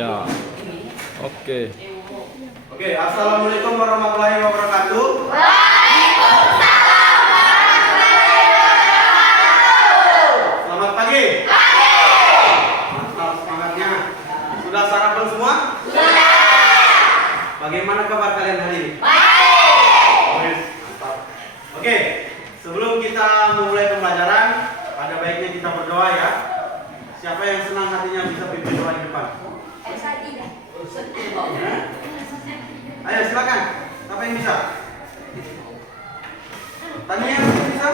Ya. Oke. Oke, assalamualaikum warahmatullahi wabarakatuh. Selamat pagi. Mantap semangatnya. Sudah sarapan semua? Sudah. Bagaimana kabar kalian hari ini? Baik. Mantap. Oke, sebelum kita memulai pembelajaran, ada baiknya kita berdoa ya. Siapa yang senang hatinya bisa pimpin doa di depan? Ayo silakan. Siapa yang bisa? Tania bisa?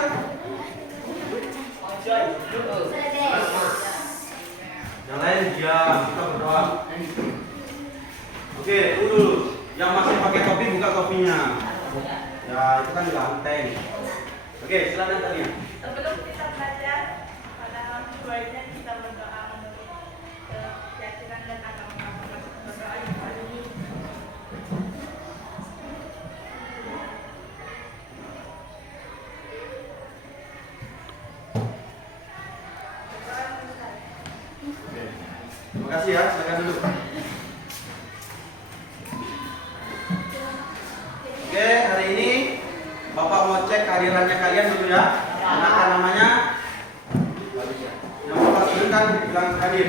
Yang lain diam, kita berdoa. Oke, tunggu dulu. Yang masih pakai topi buka topinya. Ya, itu kan ganteng. Oke, silakan Tania. Sebelum kita belajar, pada baiknya kita berdoa menurut keyakinan dan agama masing-masing. Berdoa yang paling ini. Oke. Terima kasih ya, silakan duduk. Oke, hari ini Bapak mau cek kehadirannya kalian dulu ya. Kenapa namanya? Yang Bapak sebutkan bilang hadir.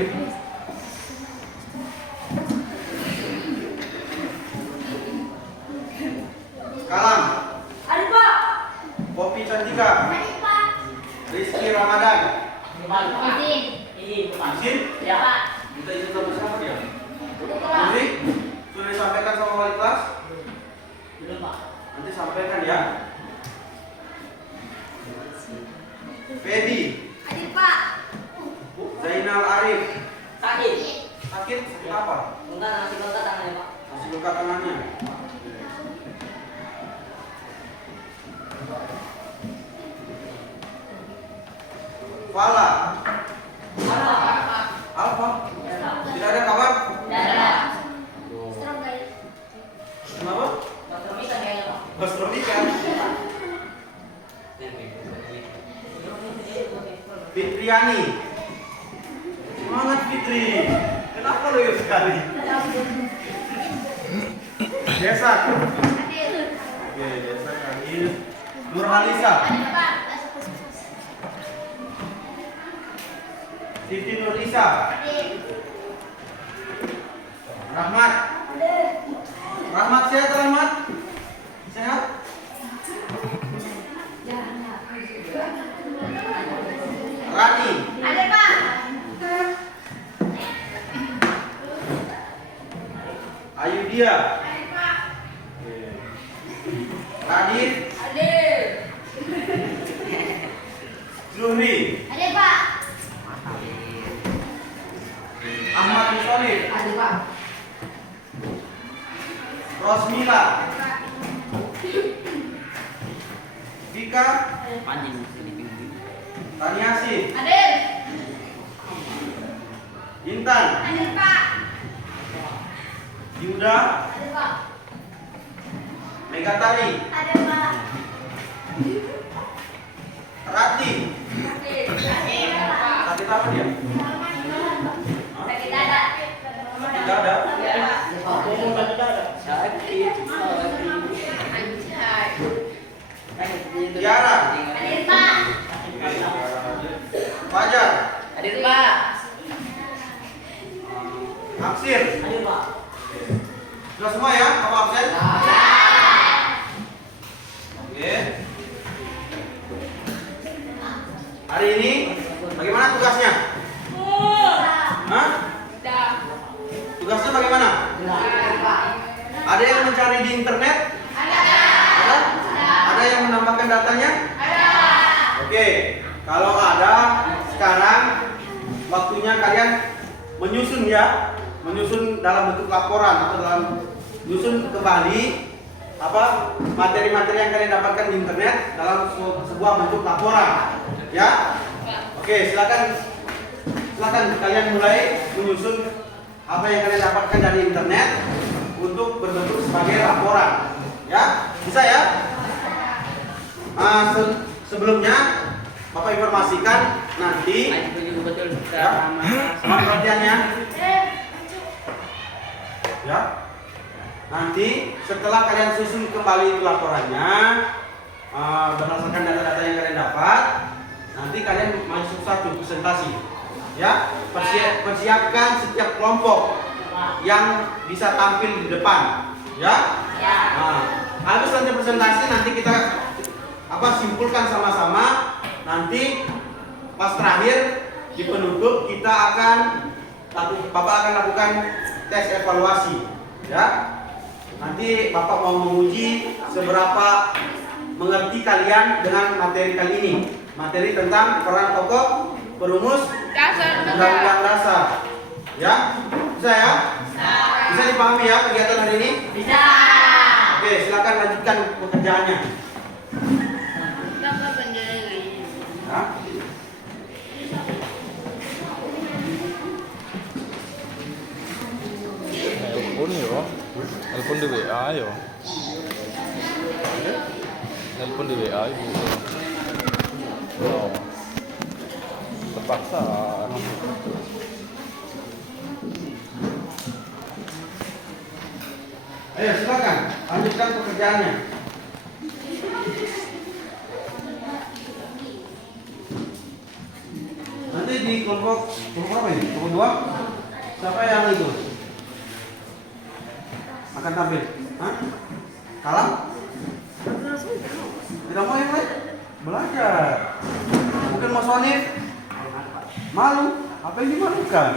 Kalam. Ada Pak. Popi Cantika. Ada Pak. Rizky Ramadan. Izin. Izin? Ya Pak. Minta izin sama siapa dia? Izin? Sudah disampaikan sama wali kelas? Belum Pak. Nanti sampaikan ya. Feby. Hadir Pak. Zainal Arif. Sakit. Sakit? Sakit apa? Enggak, masih bengkak tangannya Pak. Masih luka tangannya. Fala. Apa Pak? Alfa. Tidak ada kabar? Tidak ada. Kenapa? Dokter Mita kayaknya Pak. Gastronomika. Fitriani. Semangat Fitri. Kenapa loyo sekali? Desa. Oke, Desa hadir. Nurhalisa. Siti Nurisa. Rahmat. Rahmat sehat, Rahmat? Sehat? Rani. Ada Pak. Ayudia. Ada Pak. Radit. Ada. Zuhri. Ada Pak. Ahmad Musolif. Ada Pak. Rosmila. Vika. Taniasi. Ada. Intan. Ada Pak. Yuda. Ada Pak. Megatari. Ada Pak. Rati. Sakit Pak. Sakit apa dia? Sakit dada. Sakit dada. Ya. Sakit. Anjay. Tiara. Hadir Pak. Fajar. Hadir Pak. Aksir. Hadir Pak. Sudah semua ya? Apa absen? Oke. Hari ini bagaimana tugasnya? Hah? Dah. Tugasnya bagaimana? Pak. Ada yang mencari di internet? Ada. Ada? Ada yang menambahkan datanya? Ada. Oke. Kalau ada, sekarang waktunya kalian menyusun ya, menyusun dalam bentuk laporan atau dalam menyusun kembali apa materi-materi yang kalian dapatkan di internet dalam sebuah bentuk laporan, ya. Oke, silakan kalian mulai menyusun apa yang kalian dapatkan dari internet untuk berbentuk sebagai laporan, ya. Bisa ya? Sebelumnya Bapak informasikan nanti ya, mohon perhatiannya. Ya. Nanti setelah kalian susun kembali laporannya berdasarkan data-data yang kalian dapat, nanti kalian masuk satu presentasi. Ya, persiapkan setiap kelompok yang bisa tampil di depan. Ya. Nah, habis nanti presentasi nanti kita simpulkan sama-sama. Nanti pas terakhir di penutup Bapak akan lakukan tes evaluasi. Ya. Nanti Bapak mau menguji seberapa mengerti kalian dengan materi kali ini. Materi tentang peran pokok perumus undang-undang dasar. Ya? Bisa ya? Bisa dipahami ya kegiatan hari ini? Bisa. Oke, silakan lanjutkan pekerjaannya. Ya. Nelpon yo. Nelpon di WA yo. Nelpon di WA ibu. Oh. Terpaksa. Ayo silakan lanjutkan pekerjaannya. Nanti di kelompok apa ini? Kelompok 2? Siapa yang itu? Akan tampil? Hah? Kalah? Tidak mau yang lain? Belajar. Mungkin Mas Wanif? Malu? Apa yang dimalukan?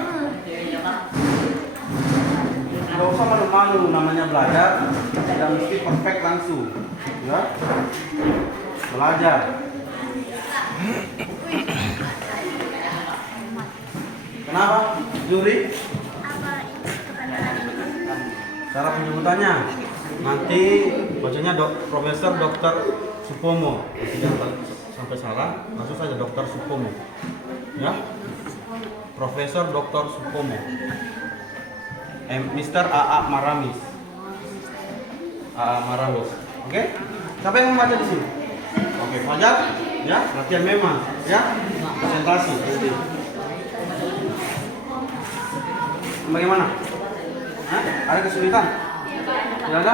Gak usah malu-malu, namanya belajar. Tidak mesti perfect langsung. Ya? Belajar. Kenapa? Juri? Cara penyebutannya nanti bacanya Profesor Dr. Supomo. Jangan sampai salah, langsung saja Dr. Supomo. Ya, Profesor Dr. Supomo. Mr. A.A. Maramis. A.A. Maramis. Oke? Siapa yang membaca di sini? Oke, Fajar. Ya, latihan memang. Ya, presentasi. Bagaimana? Hah? Ada kesulitan? Tidak ada?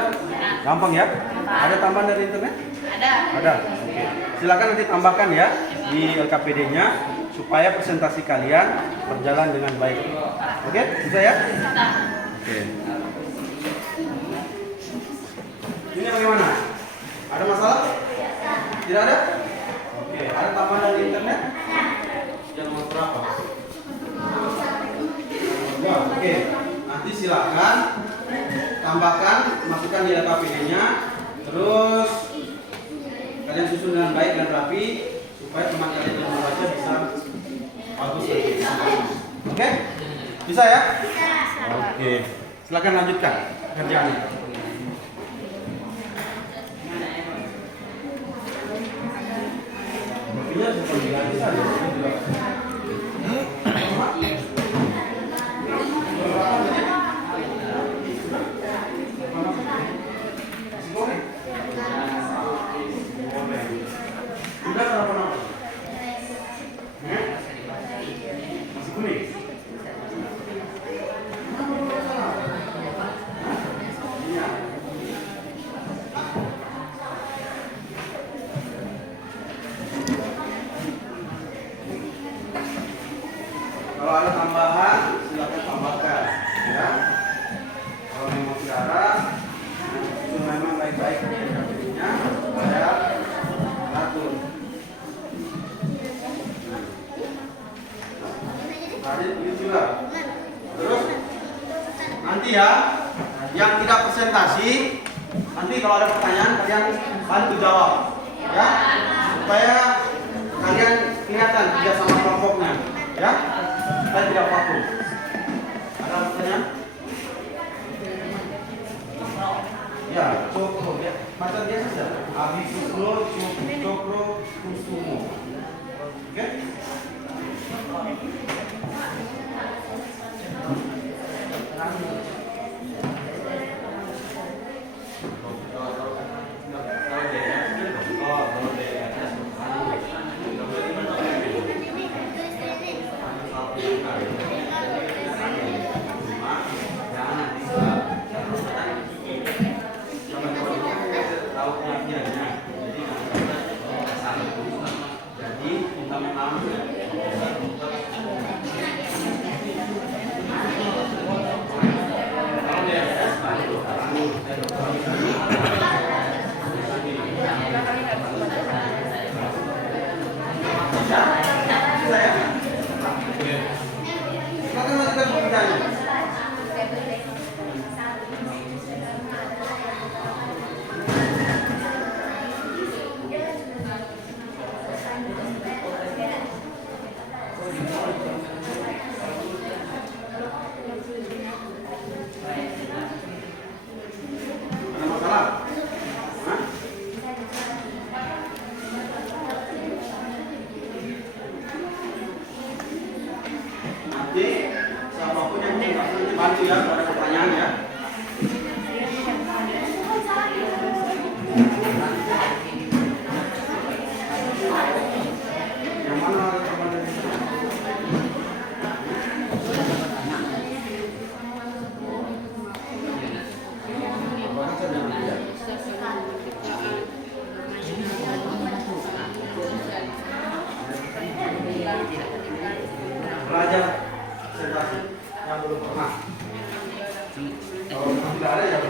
Gampang ya? Ada tambahan dari internet? Ada. Oke. Silakan nanti tambahkan ya di LKPD-nya supaya presentasi kalian berjalan dengan baik. Oke? Bisa ya? Oke. Ini bagaimana? Ada masalah? Tidak ada? Oke. Ada tambahan dari internet? Yang nomor berapa? Oke. Nanti silakan tambahkan, masukkan di LKPD-nya, terus kalian susun dengan baik dan rapi supaya teman kalian yang membaca bisa bagus lagi. Oke? Bisa ya? Oke. Silakan lanjutkan kerjaannya. Kopinya seperti diganti saja. Kalau ada tambahan, silakan tambahkan, ya. Kalau memang tidak ada, itu memang baik-baik nya supaya atur. Tadi ini juga. Terus nanti ya, yang tidak presentasi, nanti kalau ada pertanyaan kalian bantu jawab, ya, supaya kalian kelihatan kerja sama kelompoknya, ya. Supaya tidak vakum. Ada pertanyaan? Ya, cokro ya. Macam biasa saja. Abisukro, cokro, kusumo. Oke?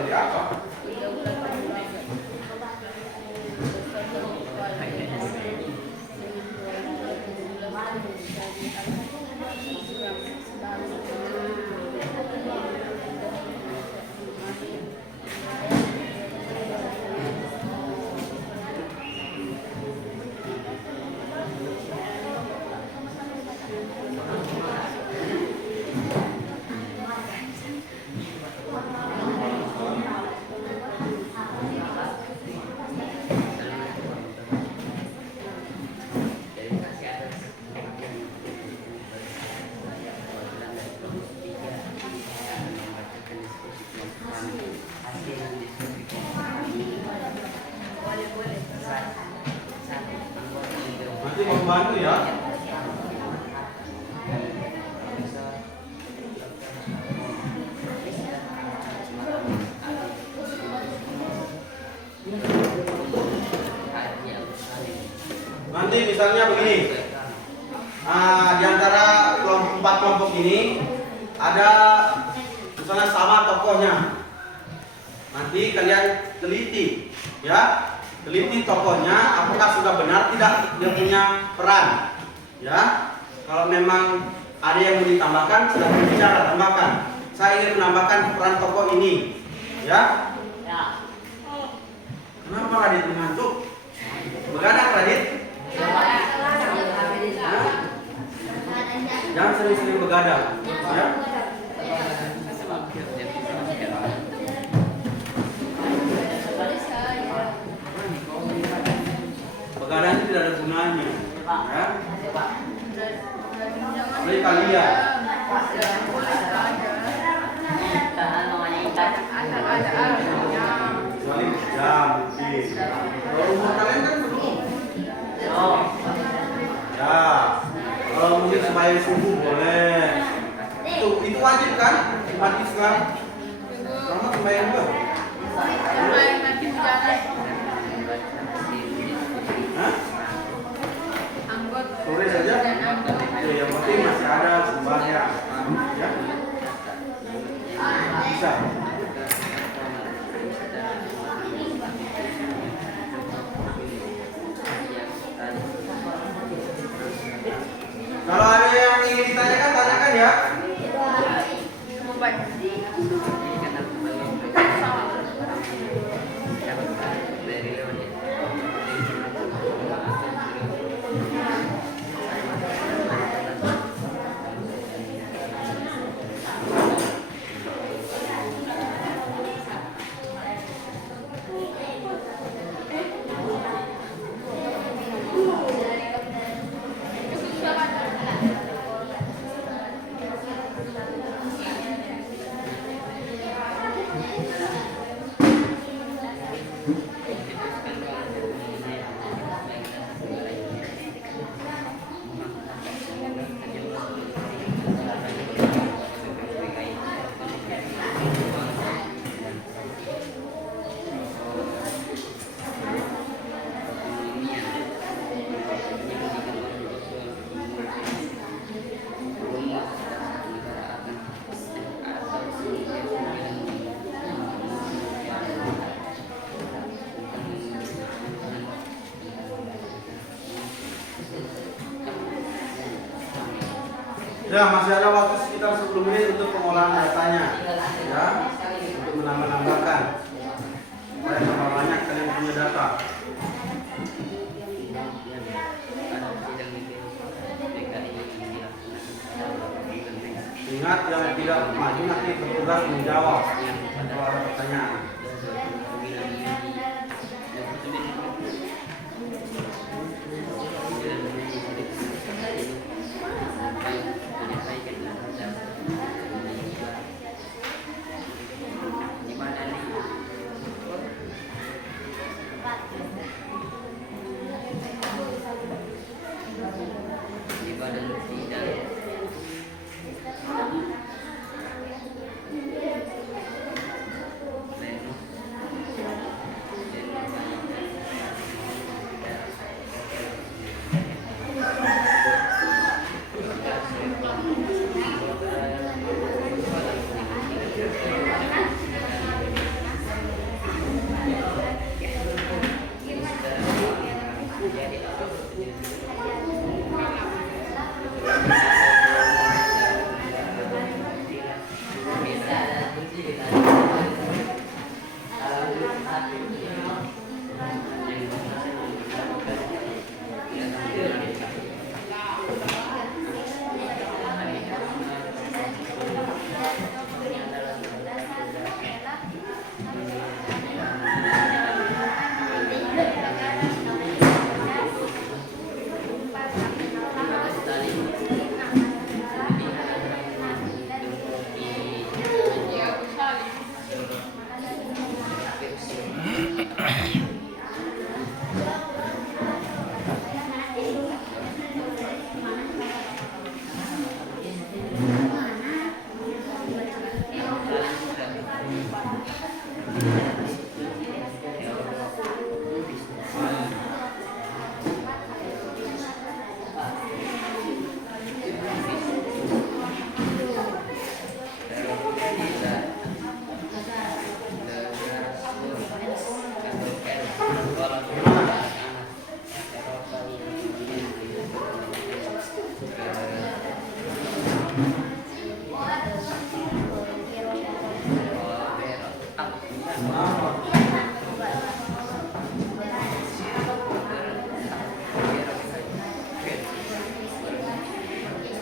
beli apa? Nanti mau bantu ya. Nanti misalnya begini, di antara empat kelompok ini ada misalnya sama tokohnya. Nanti kalian teliti, ya, teliti tokohnya apakah sudah benar tidak dia punya peran, ya. Kalau memang ada yang mau ditambahkan, sudah berbicara tambahkan. Saya ingin menambahkan peran tokoh ini, ya. Kenapa Radit mengantuk? Begadang Radit? Jangan sering-sering begadang, ya. Begadang itu tidak ada gunanya, ya. Oleh kalian. Kecuali jam, kalau umur kalian kan belum. Ya, kalau mungkin sembahyang subuh boleh. Itu wajib kan? Umat Islam. Kamu sembahyang juga? Hah? Sore saja? Ya, yang penting masih ada sembahyang, ya. Bisa. Kalau ada yang ingin ditanyakan, tanyakan ya. Ya, masih ada waktu sekitar 10 menit untuk pengolahan datanya, ya, untuk menambah-nambahkan supaya tambah banyak kalian punya data. Ingat yang tidak maju nanti bertugas menjawab kalau ada pertanyaan.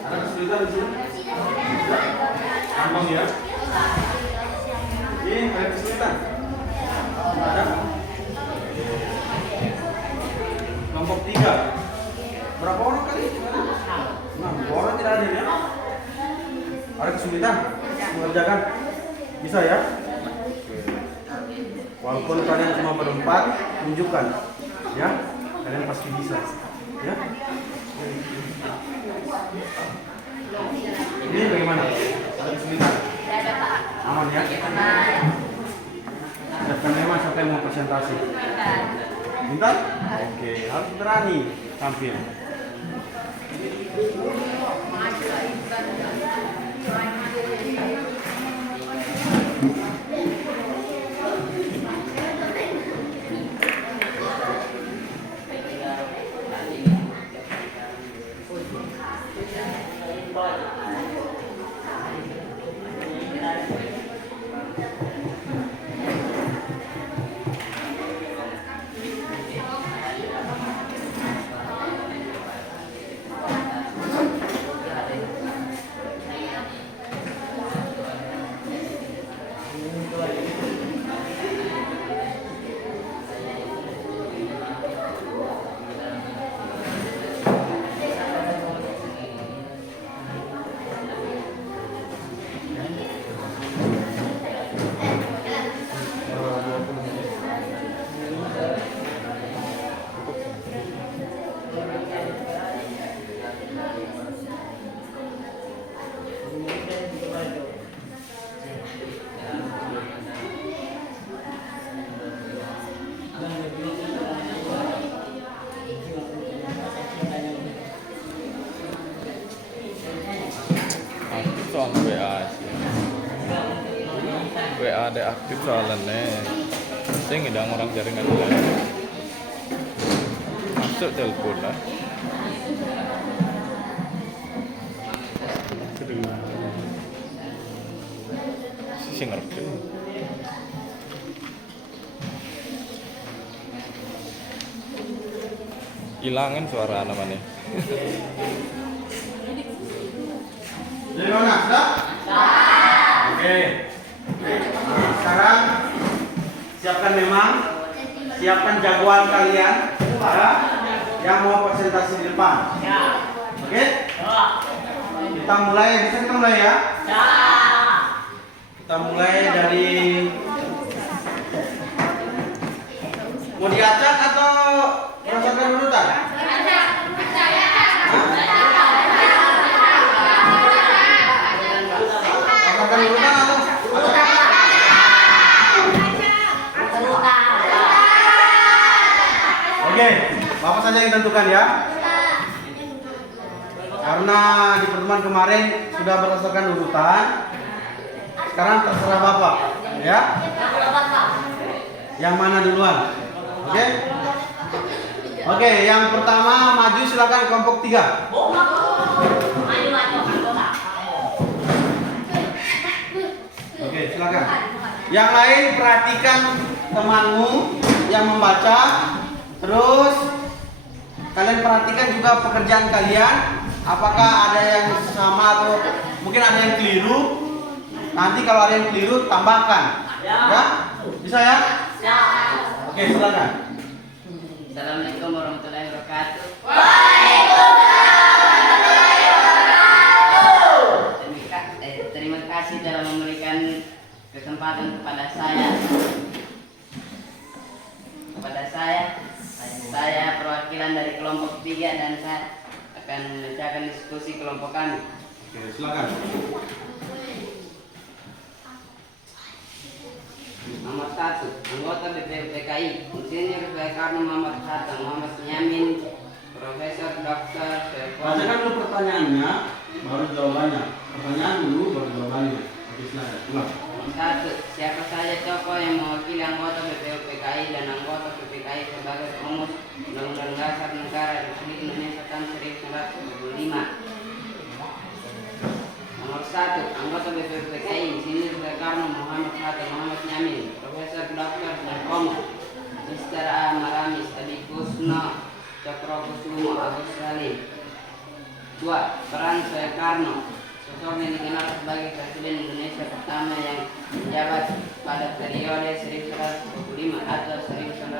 Ada kesulitan di sini? Gampang ya? Ini ada kesulitan? Ada? Kelompok 3. Berapa orang kali? 6 orang tidak hadir ya? Ada kesulitan mengerjakan? Bisa ya? Walaupun kalian cuma berempat, tunjukkan ya, kalian pasti bisa ya. Ini bagaimana? Ada kesulitan? Aman ya? Siapkan memang sampai mau presentasi. Bentar? Oke, harus berani tampil. Soal WA sih. WA ada aktif soalnya. Saya ngedang orang jaringan lain. Masuk telepon lah. Sisi ngerti. Hilangin suara namanya. Dari mana? Sudah? Oke. Nah, sekarang siapkan memang, siapkan jagoan kalian ya, yang mau presentasi di depan. Oke? Kita mulai, bisa kita mulai ya? Kita mulai dari, mau diacak atau berdasarkan urutan? Berdasarkan urutan atau acak? Oke, Bapak saja yang tentukan ya. Karena di pertemuan kemarin sudah berdasarkan urutan, sekarang terserah Bapak ya. Yang mana duluan? Oke? Oke, yang pertama maju silakan kelompok 3. Oke, silakan. Yang lain perhatikan temanmu yang membaca. Terus kalian perhatikan juga pekerjaan kalian. Apakah ada yang sama atau mungkin ada yang keliru? Nanti kalau ada yang keliru tambahkan. Ya? Bisa ya? Oke, silakan. Assalamualaikum warahmatullahi wabarakatuh. Terima kasih telah memberikan kesempatan kepada saya. kelompok 3 dan saya akan membacakan diskusi kelompok kami. Oke, silakan. Nomor 1, anggota BPUPKI, Insinyur Soekarno Muhammad Hatta Muhammad Nyamin, Profesor Dr. Bacakan dulu pertanyaannya, baru jawabannya. Pertanyaan dulu, baru jawabannya. Oke, silakan. Ulang. Nomor 1, siapa saja tokoh yang mewakili anggota BPUPKI dan anggota PPKI sebagai perumus Undang-Undang Dasar Negara Republik Indonesia tahun 1945? Nomor 1, anggota BPUPKI Insinyur Soekarno Muhammad Hatta Muhammad Nyamin, Profesor Dr. Supomo, Mr. A. Maramis, Adi Kusno, Cokrokusumo, Agus Salim. 2. Peran Soekarno, sosok yang dikenal sebagai Presiden Indonesia pertama yang menjabat pada periode 1945 atau 1966.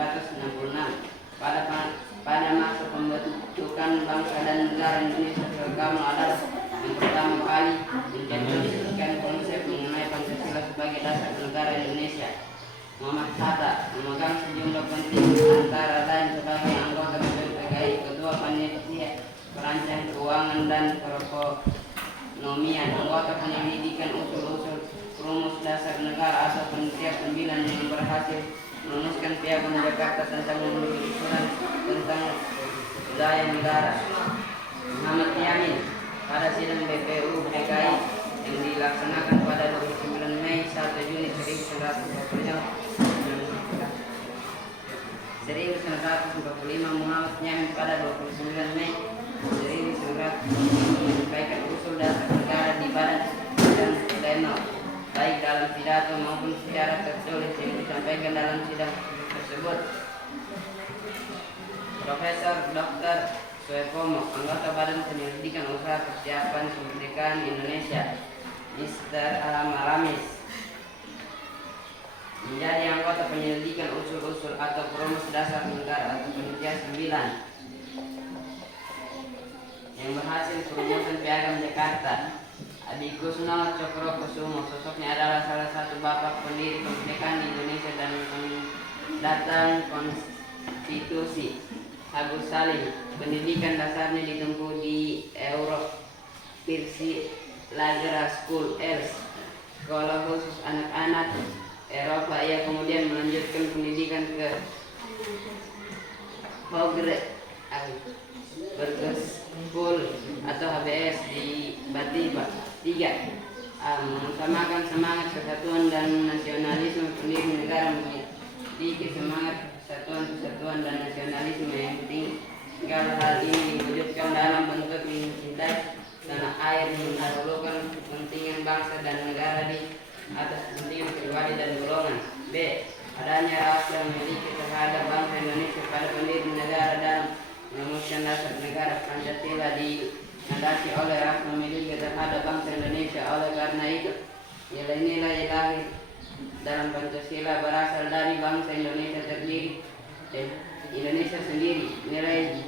Pada masa pembentukan bangsa dan negara Indonesia, Soekarno adalah yang pertama kali mencetuskan konsep mengenai Pancasila sebagai dasar negara Indonesia. Muhammad Hatta memegang sejumlah penting antara lain sebagai anggota BPUPKI, Ketua Panitia Perancang Keuangan dan Perekonomian, anggota penyelidikan usul-usul rumus dasar negara atau panitia 9 yang berhasil merumuskan Piagam Jakarta tentang penelusuran tentang wilayah negara. Muhammad Yamin pada sidang BPUPKI yang dilaksanakan pada 29 Mei 1 Juni 1945, Muhammad Yamin pada 29 Mei 1945 menyampaikan usul dasar negara di badan sidang pleno, baik dalam pidato maupun secara tertulis yang disampaikan dalam sidang tersebut. Profesor Dr. Supomo, anggota Badan Penyelidikan Usaha Persiapan Kemerdekaan Indonesia, Mr. A. Maramis, menjadi anggota penyelidikan usul-usul atau perumus dasar negara atau panitia 9 yang berhasil perumusan Piagam Jakarta. Adi Kusno Cokrokusumo, sosoknya adalah salah satu bapak pendiri kemerdekaan Indonesia dan pendatang konstitusi. Agus Salim, pendidikan dasarnya ditempuh di Europe Pirsi Lagra School Els, sekolah khusus anak-anak Eropa. Ia kemudian melanjutkan pendidikan ke Hogre Burgers School atau HBS di Batiba. 3. Mengutamakan semangat kesatuan dan nasionalisme pendiri negara, memiliki semangat persatuan dan nasionalisme yang tinggal hal ini diwujudkan dalam bentuk mencintai tanah air, mendahulukan kepentingan bangsa dan negara di atas kepentingan pribadi dan golongan. B. Adanya rasa yang memiliki terhadap bangsa Indonesia pada pendiri negara dalam merumuskan dasar negara Pancasila dilandasi oleh rasa memiliki terhadap bangsa Indonesia. Oleh karena itu, nilai-nilai lahir dalam Pancasila berasal dari bangsa Indonesia sendiri. Nilai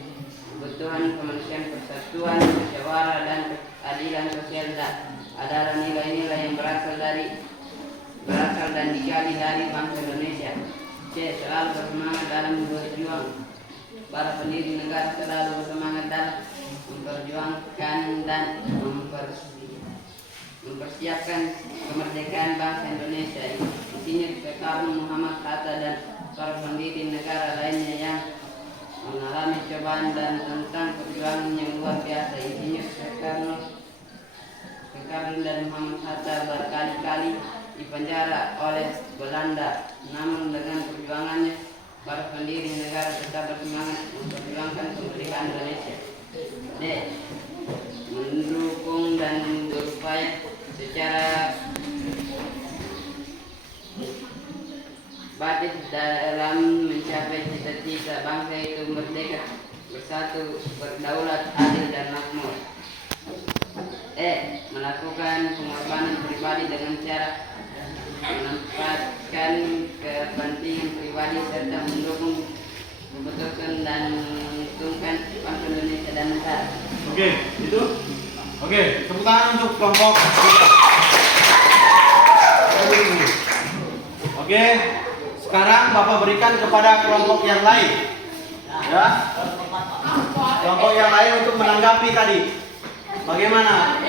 kebutuhan kemanusiaan, persatuan, musyawarah dan keadilan sosial adalah nilai-nilai yang berasal dan digali dari bangsa Indonesia. C. Selalu bersemangat dalam berjuang. Para pendiri negara selalu bersemangat dalam memperjuangkan dan mempersiapkan kemerdekaan bangsa Indonesia. Insinyur Soekarno Muhammad Hatta dan para pendiri negara lainnya yang mengalami cobaan dan tentang perjuangan yang luar biasa. Insinyur Soekarno dan Muhammad Hatta berkali-kali dipenjara oleh Belanda, namun dengan perjuangannya para pendiri negara tetap bersemangat memperjuangkan kemerdekaan Indonesia. D. Mendukung dan berupaya secara batin dalam mencapai cita-cita bangsa itu merdeka, bersatu, berdaulat, adil dan makmur. E. Melakukan pengorbanan pribadi dengan cara menempatkan kepentingan pribadi serta mendukung keputusan dan menguntungkan bangsa Indonesia dan negara. Oke, itu. Oke, tepuk tangan untuk kelompok 3. Oke, sekarang Bapak berikan kepada kelompok yang lain. Ya. kelompok yang lain untuk menanggapi tadi. Bagaimana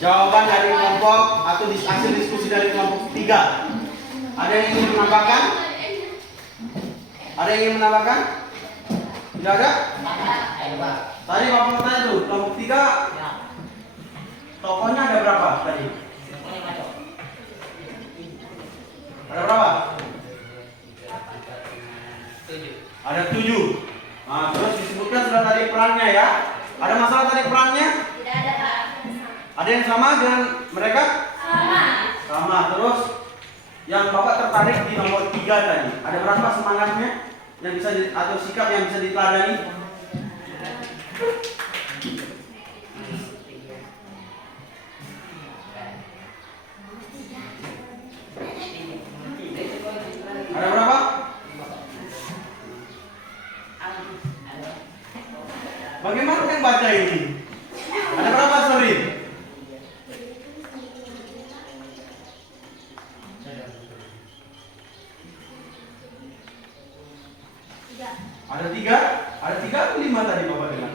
jawaban dari kelompok atau hasil diskusi dari kelompok 3? Ada yang ingin menambahkan? Ada yang ingin menambahkan? Tidak ada? Tadi Bapak bertanya tuh, kelompok 3 tokohnya ada berapa tadi? Ada berapa? Ada 7. Nah, terus disebutkan sudah tadi perannya ya. Ada masalah tadi perannya? Tidak ada, Pak. Ada yang sama dengan mereka? Sama. Sama. Terus yang Bapak tertarik di nomor 3 tadi. Ada berapa semangatnya yang bisa atau sikap yang bisa diteladani? Ada berapa? Bagaimana yang baca ini? Ada berapa, sorry? Ada 3? Ada 3 atau 5 tadi Bapak bilang?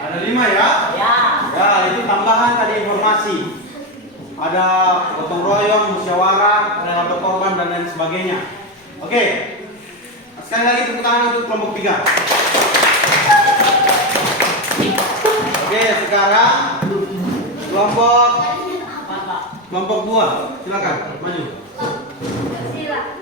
Ada 5 ya? Ya, itu tambahan tadi informasi. Ada gotong royong, musyawarah, relator korban dan lain sebagainya. Oke. Sekali lagi tepuk tangan untuk kelompok 3. Oke, sekarang kelompok 2. Silakan maju. Sila.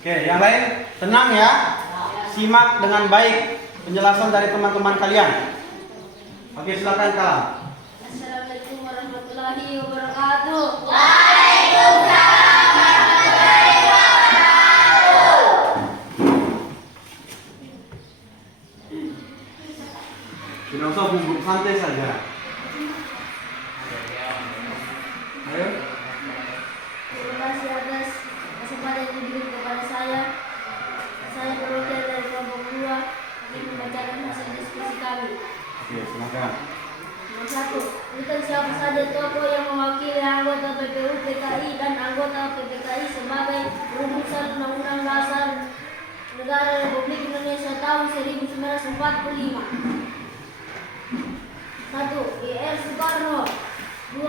Oke, yang lain tenang ya. Simak dengan baik penjelasan dari teman-teman kalian. Oke, silakan Kalam. Assalamualaikum warahmatullahi wabarakatuh. Tidak usah bubuk santai saja. Ayo. Terima kasih atas kesempatan yang diberikan kepada saya. Saya perwakilan dari kelompok 2 ingin membacakan hasil diskusi kami. Oke, silakan. Nomor 1, berikan siapa saja tokoh yang mewakili anggota PPU PKI dan anggota PPKI sebagai rumusan Undang-Undang Dasar Negara Republik Indonesia tahun 1945. 1. Ir Soekarno. 2.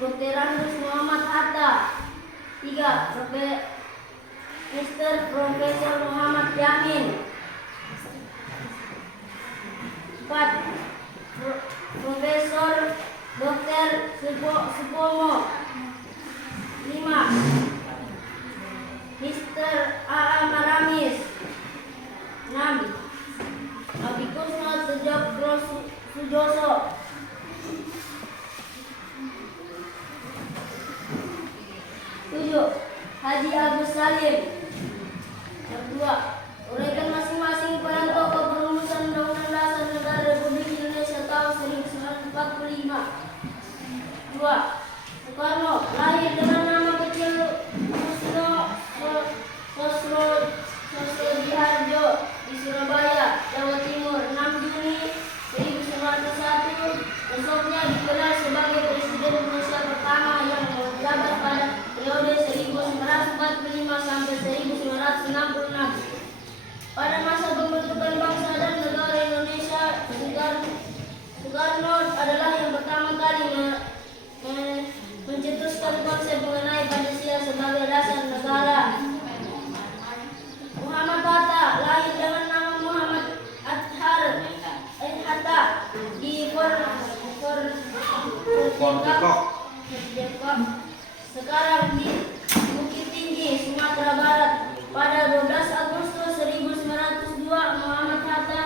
Dr. Andes Muhammad Hatta. 3. Profesor Muhammad Yamin. 4. Profesor Dr. Supomo. 5. Mr. A.A. Maramis. 6. Abikusno Sujokro Sujoso. 7. Haji Agus Salim. 2. Uraikan masing-masing peran tokoh perumusan Undang-Undang Dasar Negara Republik Indonesia tahun 1945. 2. Soekarno lahir dengan nama kecil Sosrojiharjo di Surabaya, Jawa Timur, 6 Juni 1901. Besoknya digelar sebagai Presiden Indonesia pertama yang menjabat pada periode 1945 sampai 1966. Pada masa pembentukan bangsa dan negara Indonesia, Soekarno adalah yang pertama kali mencetuskan konsep mengenai Pancasila sebagai dasar negara. Muhammad Hatta lahir dengan nama Muhammad Hatta di Depok, sekarang di Bukit Tinggi, Sumatera Barat. Pada 12 Agustus 1902, Muhammad Hatta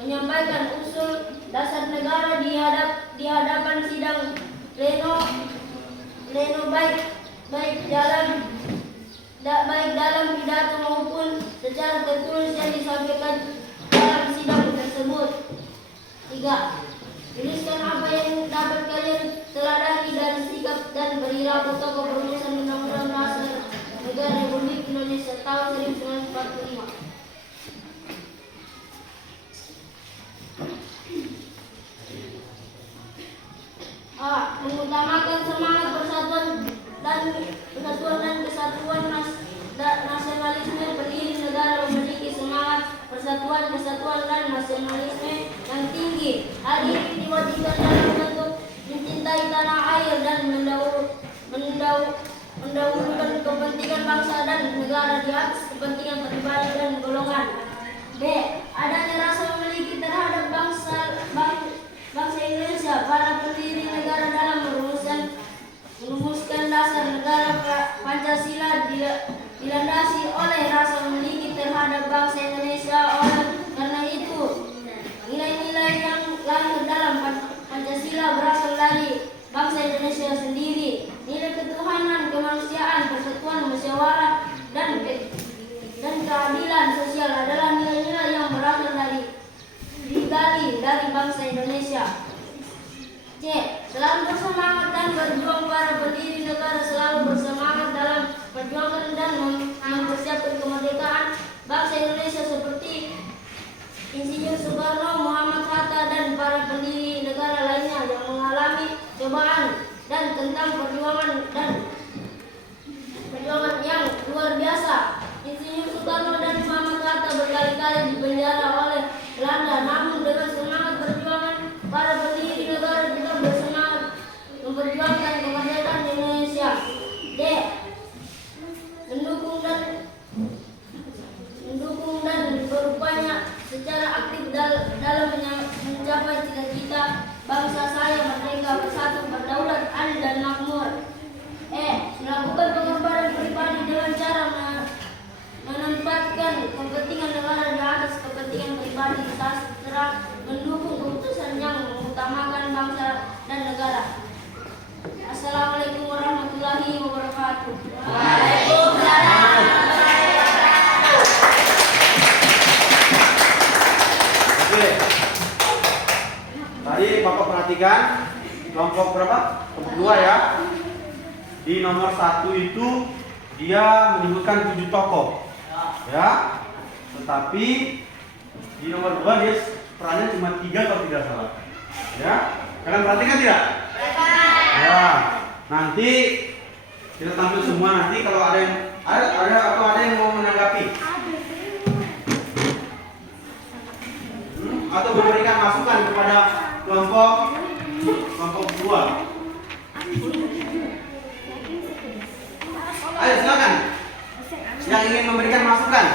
menyampaikan usul dasar negara di hadapan sidang pleno baik dalam pidato maupun secara tertulis yang disampaikan dalam sidang tersebut. 3. Tuliskan apa yang dapat kalian teladani dari sikap dan perilaku tokoh perumusan Undang-Undang Dasar Negara Republik Indonesia tahun 1945. A. Mengutamakan semangat persatuan dan kesatuan nasionalisme. Pendiri negara memiliki semangat persatuan dan nasionalisme yang tinggi. Hal ini diwajibkan dalam bentuk mencintai tanah air dan mendahulukan kepentingan bangsa dan negara di atas kepentingan pribadi dan golongan. B. Adanya rasa memiliki terhadap bangsa Indonesia. Para pendiri negara dalam merumuskan dasar negara Pancasila dilandasi oleh rasa memiliki terhadap bangsa Indonesia. Karena itu, nilai-nilai yang lahir dalam Pancasila berasal dari bangsa Indonesia sendiri. Nilai ketuhanan, kemanusiaan, persatuan, musyawarah, dan keadilan sosial adalah nilai-nilai yang berasal digali dari bangsa Indonesia. C. Selalu bersemangat dan berjuang. Para pendiri negara selalu bersemangat dalam perjuangan dan mempersiapkan kemerdekaan bangsa Indonesia seperti Insinyur Soekarno, Muhammad Hatta, dan para pendiri negara lainnya yang mengalami cobaan dan tentang perjuangan yang luar biasa. Insinyur Soekarno dan Muhammad Hatta berkali-kali dipenjara oleh Belanda, namun dengan semangat perjuangan para pendiri negara juga bersemangat memperjuangkan kemerdekaan Indonesia. D. Mendukung dan berupaya secara aktif dalam mencapai cita-cita bangsa saya merdeka, bersatu, berdaulat, adil, dan makmur. E. Melakukan pengorbanan pribadi dengan cara menempatkan kepentingan negara di atas kepentingan pribadi, serta mendukung keputusan yang mengutamakan bangsa dan negara. Assalamualaikum warahmatullahi wabarakatuh. Waalaikumsalam. Oke. Tadi Bapak perhatikan kelompok berapa? Kelompok 2 ya. Di nomor 1 itu dia menyebutkan 7 tokoh. Ya. Tetapi di nomor 2 dia perannya cuma 3 atau tidak salah. Ya. Kalian perhatikan tidak? Ya. Nanti kita tampil semua, nanti kalau ada yang mau menanggapi atau memberikan masukan kepada kelompok 2. Ayo silakan. Yang ingin memberikan masukan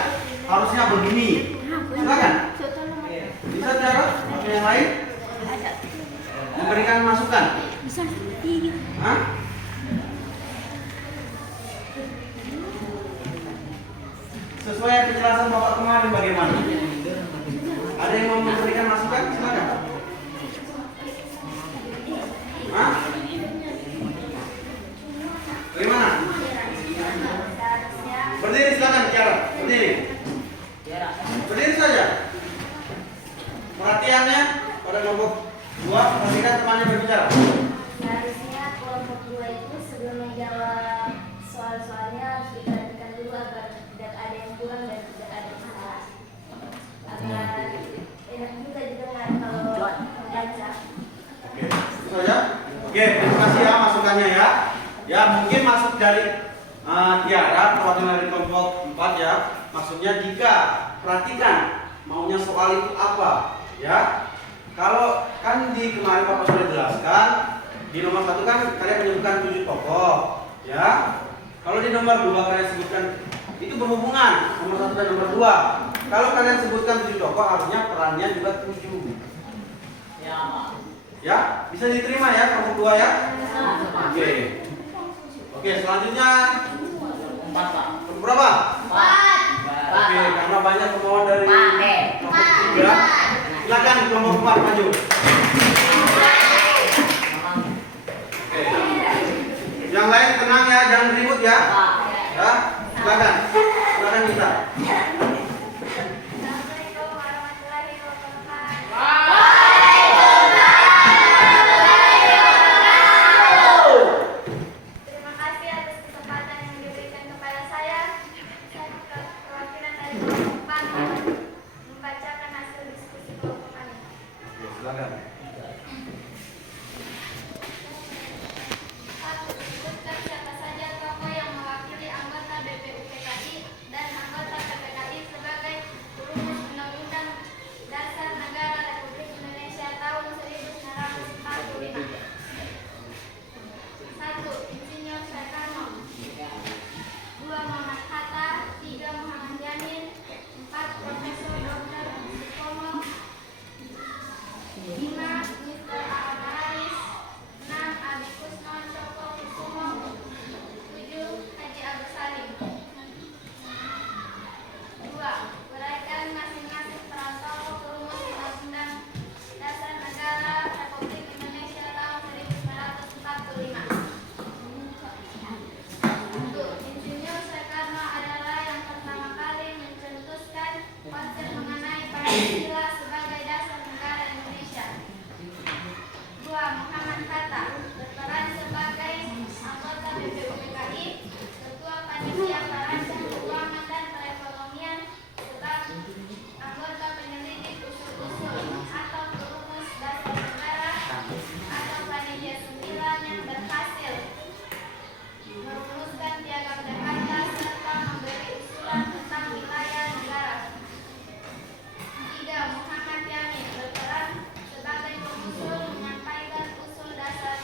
harusnya begini. Silakan. Bisa cara atau yang lain? Memberikan masukan. Hah? Sesuai penjelasan Bapak kemarin bagaimana? Ada yang mau memberikan masukan? Silakan. Hah? Bagaimana? Berdiri silakan bicara. Berdiri. Berdiri saja. Perhatiannya pada kelompok 2, perhatikan temannya berbicara. Harusnya kelompok 2 itu sebelum menjawab soal-soalnya harus diperhatikan dulu agar tidak ada yang kurang dan tidak ada yang salah. Agar enak juga didengar kalau membaca. Oke, itu saja. Oke, terima kasih ya masukannya ya. Ya mungkin masuk dari Tiara, perwakilan dari kelompok 4 ya. Maksudnya jika perhatikan maunya soal itu apa ya. Kalau kan di kemarin Bapak sudah jelaskan di nomor 1 kan kalian menyebutkan 7 tokoh ya. Kalau di nomor 2 kalian sebutkan itu berhubungan nomor 1 dan nomor 2. Kalau kalian sebutkan 7 tokoh harusnya perannya juga 7. Ya, bisa diterima ya kelompok 2 ya. Oke. Oke, selanjutnya berapa? 4. Oke, karena banyak kemauan dari kelompok 3. Silakan kelompok 4 maju. Oke. Yang lain tenang ya, jangan ribut ya. Ya, silakan. Silakan kita. Assalamualaikum warahmatullahi wabarakatuh. Terima kasih atas kesempatan yang diberikan kepada saya. Saya perwakilan dari kelompok 4 membacakan hasil diskusi kelompok kami. Oke, silakan. Satu, sebutkan siapa saja tokoh yang mewakili anggota BPUPKI dan anggota PPKI sebagai perumus Undang-Undang Dasar Negara Republik Indonesia tahun 1945. 1. Insinyur Soekarno. 2. Muhammad Hatta. 3. Muhammad Yamin. 4. Profesor Dr. Sutomo. 5. Mr. A.A. Marais. 6. Adi Kusno Cokro Kusumo. 7. Haji Agus Salim. 2. Uraikan masing-masing peran tokoh perumus Undang-Undang Dasar Negara Republik Indonesia tahun 1945. 1. Insinyur Soekarno adalah yang pertama kali mencetuskan konsep mengenai Pancasila sebagai dasar negara Indonesia. 2. Muhammad Hatta berperan sebagai anggota BPUPKI, Ketua Panitia Perancang Keuangan dan Perekonomian, serta anggota penyelidik usul-usul atau perumus dasar negara atau Panitia 9 yang berhasil merumuskan Piagam Jakarta serta memberi usulan tentang wilayah negara. 3. Muhammad Yamin berperan sebagai pengusul menyampaikan usul dasar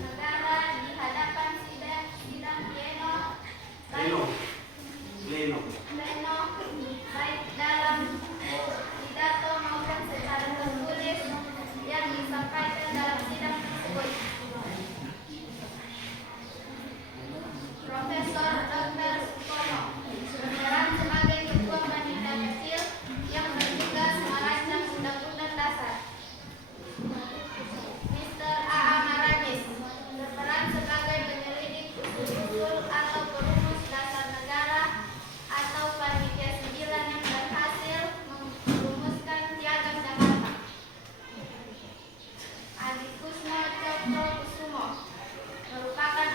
negara di hadapan sidang pleno baik dalam pidato maupun secara tertulis yang disampaikan dalam sidang tersebut. Profesor Dr. Sutomo berperan sebagai ketua panitia kecil yang bertugas merancang undang-undang dasar. Mr. A.A. Marais berperan sebagai penyelidik usul-usul atau perumus dasar negara atau Panitia 9 yang berhasil merumuskan Piagam Jakarta. Adi Kusno Cokro Kusumo merupakan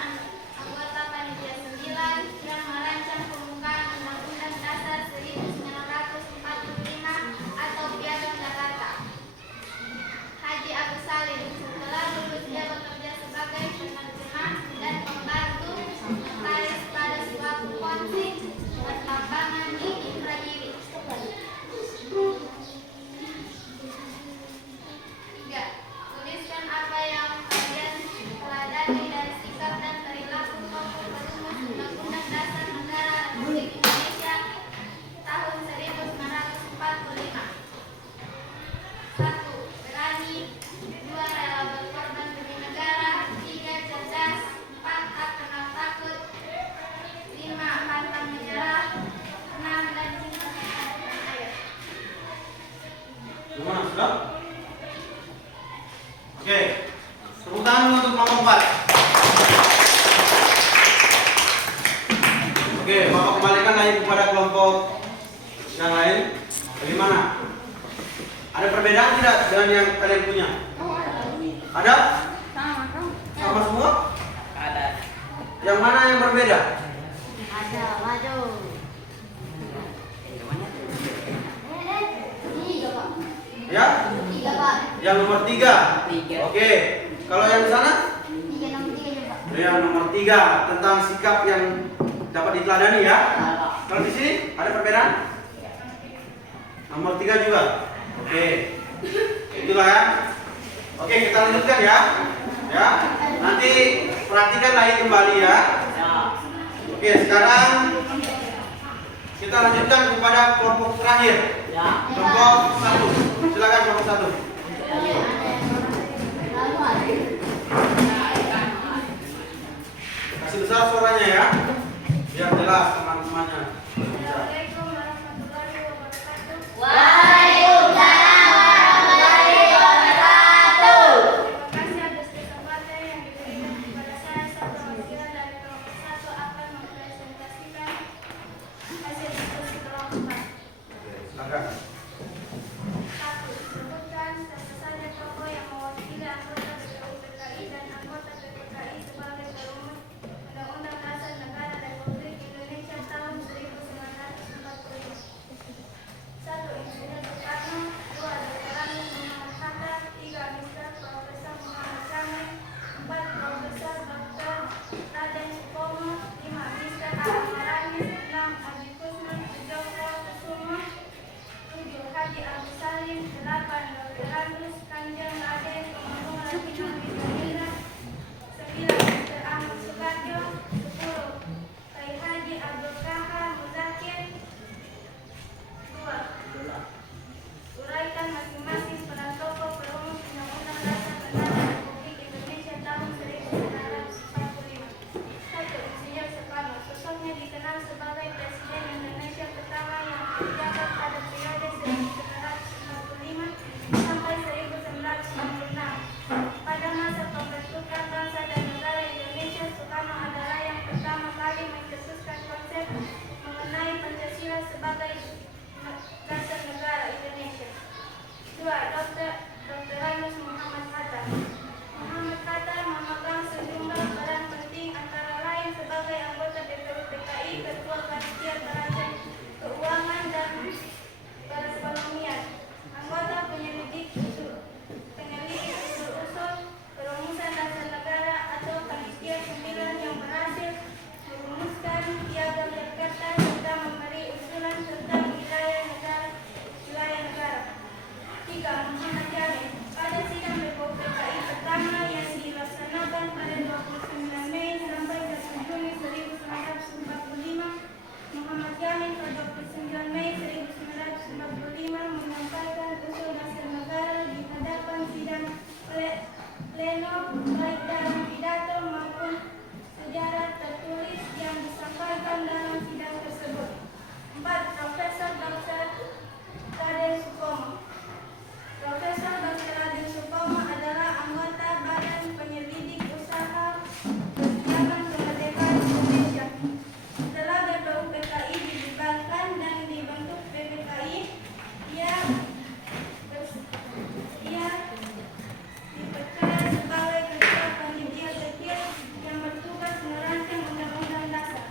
anggota Panitia 9 yang merancang pembukaan Undang-Undang Dasar 1945 atau Piagam Jakarta. Haji Agus Salim setelah lulus dia bekerja sebagai penerjemah dan pembantu notaris pada suatu konflik pertambangan di Indragiri. 3. Tuliskan apa yang kalian teladani dari sikap dan perilaku tokoh perumus Undang-Undang Dasar Negara Republik Indonesia tahun 1945. 1. Berani. 2. Rela berkorban demi negara. 3. Cerdas. 4. Tak kenal takut. 5. Pantang menyerah. 6. Dan cinta tanah air. Gimana, sudah? Oke. Tepuk tangan untuk kelompok 4. Oke, Bapak kembalikan lagi kepada kelompok yang lain. Bagaimana? Ada perbedaan tidak dengan yang kalian punya? Ada? Sama semua? Ada. Yang mana yang berbeda? Ada, maju. Tiga, Pak. Ya? 3, Pak. Yang nomor 3. 3. Oke. Kalau yang di sana? 3 nomor 3 juga. Yang nomor 3 tentang sikap yang dapat diteladani ya. Kalau di sini ada perbedaan? Nomor 3 juga. Oke. Itulah ya. Oke, kita lanjutkan ya. Ya. Nanti perhatikan lagi kembali ya. Oke, sekarang kita lanjutkan kepada kelompok terakhir. Kelompok 1. Silakan kelompok 1. Kasih besar suaranya ya. Biar jelas teman-temannya. Assalamualaikum warahmatullahi wabarakatuh. Waalaikumsalam. yang ke-29 Mei 1945 menyampaikan usul dasar negara di hadapan sidang pleno baik dalam pidato maupun sejarah tertulis yang disampaikan dalam sidang tersebut. 4. Profesor Dr. Raden Supomo. Profesor Dr. Raden Supomo adalah anggota Badan Penyelidik Usaha Persiapan Kemerdekaan Indonesia. Setelah BPUPKI dibubarkan dan dibentuk PPKI, ia dipercaya sebagai ketua panitia kecil yang bertugas merancang Undang-Undang Dasar.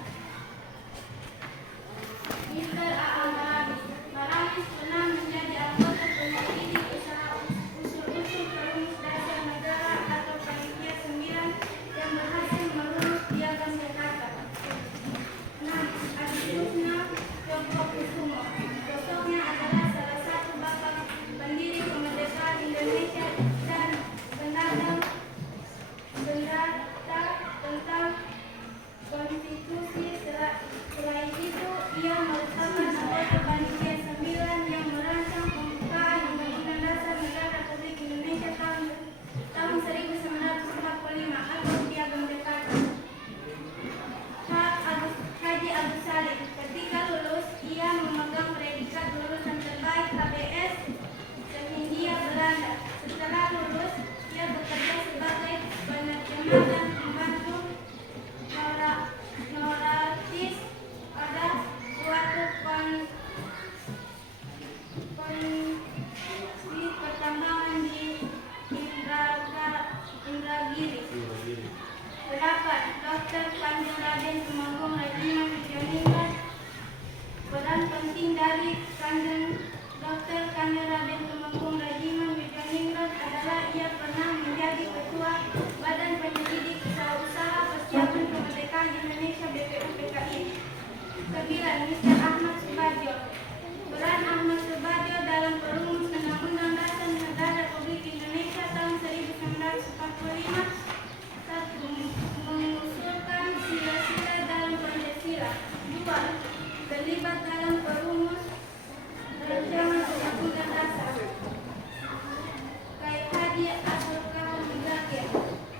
Mr. A.A. Maramis. Maramis pernah menjadi anggota penyelidik usaha usul-usul perumus dasar negara atau panitia 9 yang berhasil merumus Piagam Jakarta. 6. Adikusna Cokrokusumo. Sosoknya adalah salah satu bapak pendiri kemerdekaan Indonesia dan pendata tentang konstitusi. Selain itu, ia merupakan anggota panitia 9 yang merancang pembukaan Undang-Undang Dasar Negara Republik Indonesia tahun 1945 atau Piagam Jakarta. Haji Agus Salim. Ketika lulus, ia memegang predikat lulusan terbaik HBS se-Hindia Belanda. Setelah lulus, ia bekerja sebagai penerjemah dan pembantu notaris pada suatu konstruksi pertambangan di Indragiri. 8. Dr. Kanjeng Raden Tumenggung Rajiman Widyaningrat. Peran penting dari Dr. Kanjeng Raden Tumenggung Rajiman Widyaningrat adalah ia pernah menjadi ketua Badan Penyelidik Usaha Persiapan Kemerdekaan Indonesia BPUPKI. 9. Mr. Ahmad Subadjo. Peran Ahmad Subadjo dalam perumus Undang-Undang Dasar Negara Republik Indonesia tahun 1945. 1. Mengusulkan sila-sila dalam Pancasila. 2. Terlibat dalam perumus rancangan Undang-Undang Dasar. Kiai Haji Abdul Qadir Muzakir.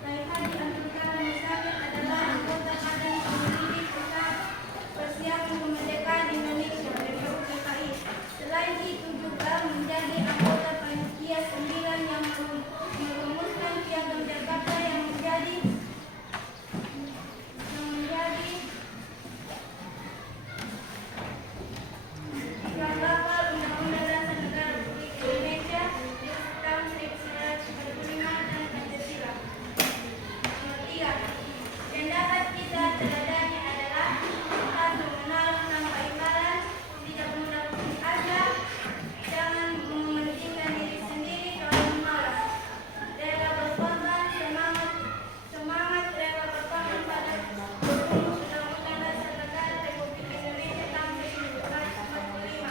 Kiai Haji Abdul Qadir Muzakir adalah anggota Badan Penyelidik Usaha Persiapan Kemerdekaan Indonesia (BPUPKI). Selain itu juga menjadi anggota panitia 9 yang merumuskan Piagam Jakarta yang menjadi yang bakal Undang-Undang Dasar Negara Republik Indonesia tahun 1945 dan Pancasila. Nomor 3. Pendapat kita terhadapnya adalah 1. Menaruh tanpa imbalan, tidak mudah putus asa, jangan mementingkan diri sendiri kalau malas, rela berkorban, semangat rela berkorban pada perumus Undang-Undang Dasar Negara Republik Indonesia tahun 1945,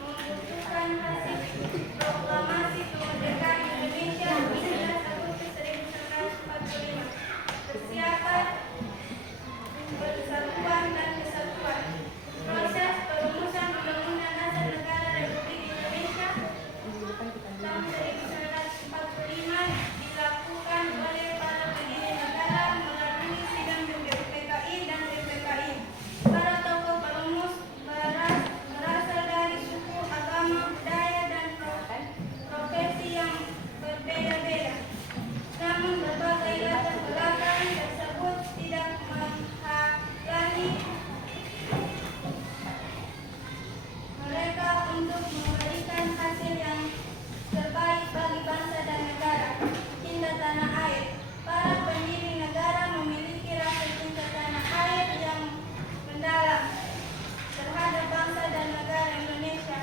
membutuhkan hasil proklamasi kemerdekaan Indonesia 15 Agustus 1945, persiapan persatuan dan kesatuan. Proses perumusan Undang-Undang Dasar Negara Republik Indonesia tahun 1945 dilakukan oleh para pendiri negara melalui sidang BPUPKI dan PPKI. Para tokoh perumus berasal dari suku, agama, budaya, dan profesi yang berbeda-beda. Namun berbagai latar belakang tersebut tidak menghalangi mereka untuk memberikan hasil yang terbaik bagi bangsa dan negara. Cinta tanah air. Para pendiri negara memiliki rasa cinta tanah air yang mendalam terhadap bangsa dan negara Indonesia.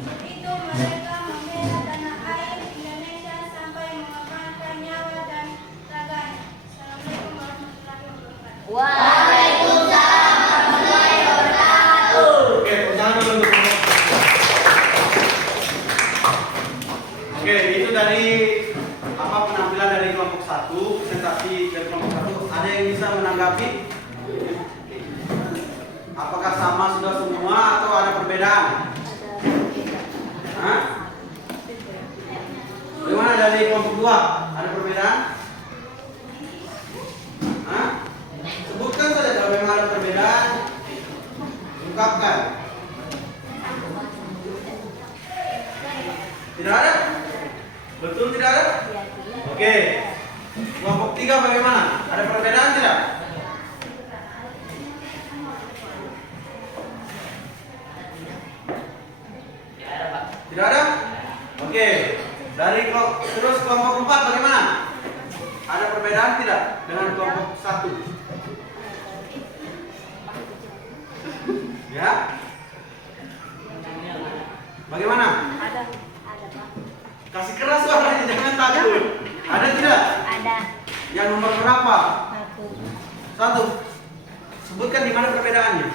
Untuk itu mereka membela tanah air Indonesia sampai mengorbankan nyawa dan raganya. Assalamualaikum warahmatullahi wabarakatuh. Waalaikumsalam warahmatullahi wabarakatuh. Oke, tepuk tangan dulu untuk semua. Oke, itu dari penampilan dari kelompok 1, presentasi dari kelompok 1. Ada yang bisa menanggapi? Apakah sama sudah semua atau ada perbedaan? Hah? Bagaimana dari kelompok 2? Ada perbedaan? Hah? Sebutkan saja kalau memang ada perbedaan. Ungkapkan. Tidak ada? Betul tidak ada? Oke. Kelompok 3 bagaimana? Ada perbedaan tidak? Tidak ada? Oke. Terus kelompok 4 bagaimana? Ada perbedaan tidak dengan kelompok 1? Ya? Bagaimana? Ada Pak. Kasih keras suaranya, jangan takut. Ada tidak? Ada. Yang nomor berapa? 1. 1. Sebutkan di mana perbedaannya.